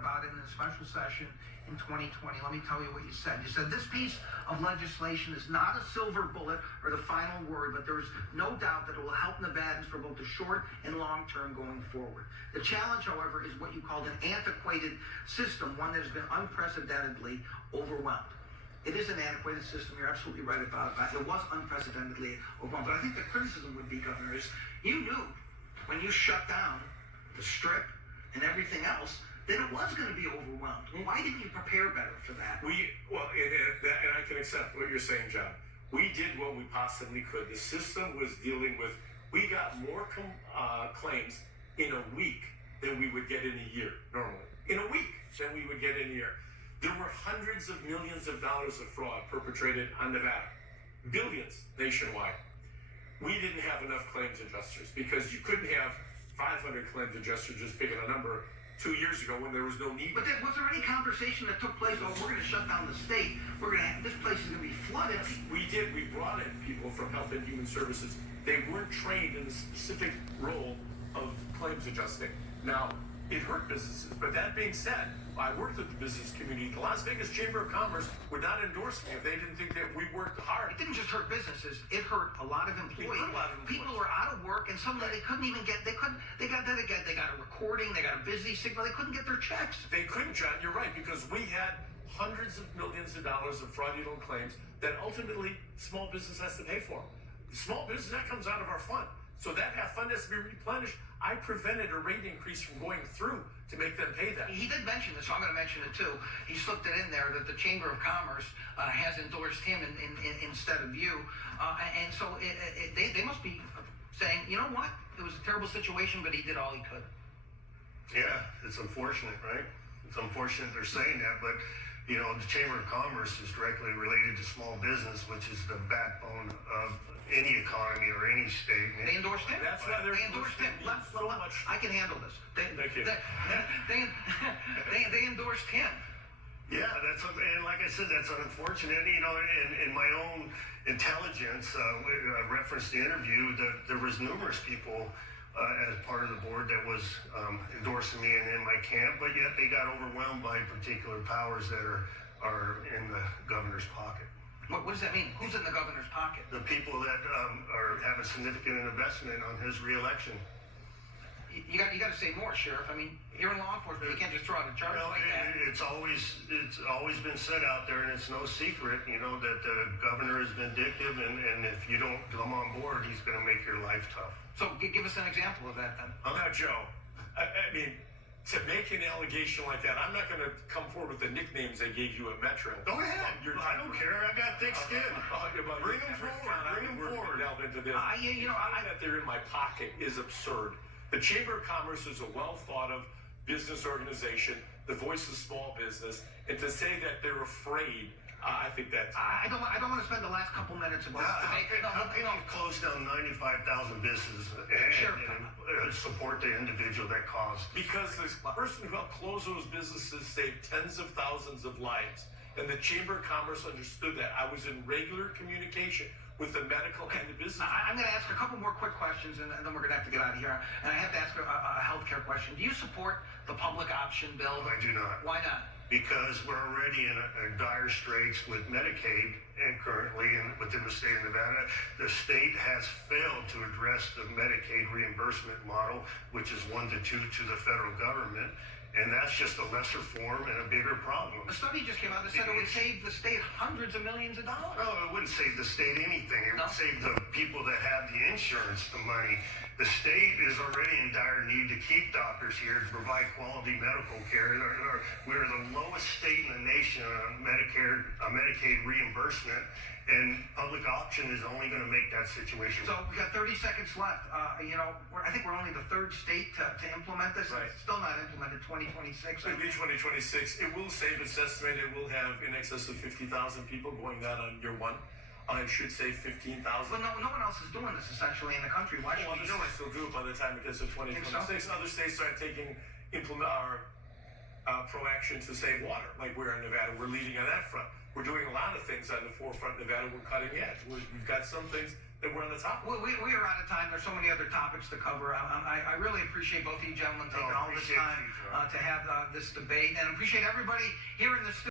about it in a special session in 2020. Let me tell you what you said. You said this piece of legislation is not a silver bullet or the final word, but there is no doubt that it will help Nevadans for both the short and long term going forward. The challenge, however, is what you called an antiquated system, one that has been unprecedentedly overwhelmed. It is an antiquated system. You're absolutely right about it. It was unprecedentedly overwhelmed. But I think the criticism would be, Governor, is you knew when you shut down the Strip and everything else that it was going to be overwhelmed. Why didn't you prepare better for that? And I can accept what you're saying, John. We did what we possibly could. The system was dealing with, we got more claims in a week than we would get in a year normally. In a week than we would get in a year. There were hundreds of millions of dollars of fraud perpetrated on Nevada. Billions nationwide. We didn't have enough claims adjusters because you couldn't have 500 claims adjusters just picking a number 2 years ago when there was no need. But was there any conversation that took place? Oh, we're going to shut down the state. We're going to have, this place is going to be flooded. We did. We brought in people from Health and Human Services. They weren't trained in the specific role of claims adjusting. Now, it hurt businesses. But that being said, I worked with the business community. The Las Vegas Chamber of Commerce would not endorse me if they didn't think that we worked hard. It didn't just hurt businesses. It hurt a lot of employees. People were out of work, and suddenly they couldn't even get. They got a recording. They got a busy signal. They couldn't get their checks. They couldn't, John. You're right, because we had hundreds of millions of dollars of fraudulent claims that ultimately small business has to pay for. Small business, that comes out of our fund. So that fund has to be replenished. I prevented a rate increase from going through to make them pay that. He did mention this, so I'm going to mention it too. He slipped it in there that the Chamber of Commerce has endorsed him instead of you. And so they must be saying, you know what? It was a terrible situation, but he did all he could. Yeah, it's unfortunate, right? It's unfortunate they're saying that, but you know, the Chamber of Commerce is directly related to small business, which is the backbone of any economy or any state. They endorsed him. That's why they endorsed him. So much. I can handle this. Thank you. They endorsed him. Yeah, and like I said, that's unfortunate. You know, in my own intelligence, I referenced the interview that there was numerous people as part of the board that was endorsing me and in my camp, but yet they got overwhelmed by particular powers that are in the governor's pocket. What does that mean? Who's in the governor's pocket? The people that have a significant investment on his reelection. You got to say more, Sheriff. I mean, you're in law enforcement. You can't just throw out a charge like that. It's always been said out there, and it's no secret, you know, that the governor is vindictive, and if you don't come on board, he's going to make your life tough. So give us an example of that, then. Now, Joe, I mean, to make an allegation like that, I'm not going to come forward with the nicknames they gave you at Metro. Go ahead. I don't care. I got thick skin. Bring them forward. Bring them forward. Delve into this. That they're in my pocket is absurd. The Chamber of Commerce is a well-thought-of business organization, the voice of small business, and to say that they're afraid, I think that's... I don't want to spend the last couple minutes about how can you close down 95,000 businesses and support the individual that caused? Because the person who helped close those businesses saved tens of thousands of lives, and the Chamber of Commerce understood that. I was in regular communication with the medical and the business. I'm going to ask a couple more quick questions, and then we're going to have to get out of here. And I have to ask a healthcare question. Do you support the public option bill? I do not. Why not? Because we're already in a dire straits with Medicaid, and currently within the state of Nevada, the state has failed to address the Medicaid reimbursement model, which is 1-2 to the federal government. And that's just a lesser form and a bigger problem. A study just came out that said it would save the state hundreds of millions of dollars. No, it wouldn't save the state anything. It would save the people that have the insurance the money. The state is already in dire need to keep doctors here to provide quality medical care. We're the lowest state in the nation on Medicaid reimbursement, and public option is only going to make that situation. So we got 30 seconds left. I think we're only the third state to implement this. Right. It's still not implemented. 2026. It'll be 2026. It will save. It's estimated it will have in excess of 50,000 people going that on year one. It should save 15,000. Well, no one else is doing this essentially in the country. Why should we do it? Still do it by the time it gets to 2026. So? Other states start implement our proaction to save water, like we're in Nevada. We're leading on that front. We're doing a lot of things on the forefront of Nevada. We're cutting edge. We've got some things that we're on the top. We are out of time. There's so many other topics to cover. I really appreciate both of you gentlemen taking all this appreciate time you, John. to have this debate, and appreciate everybody here in the studio.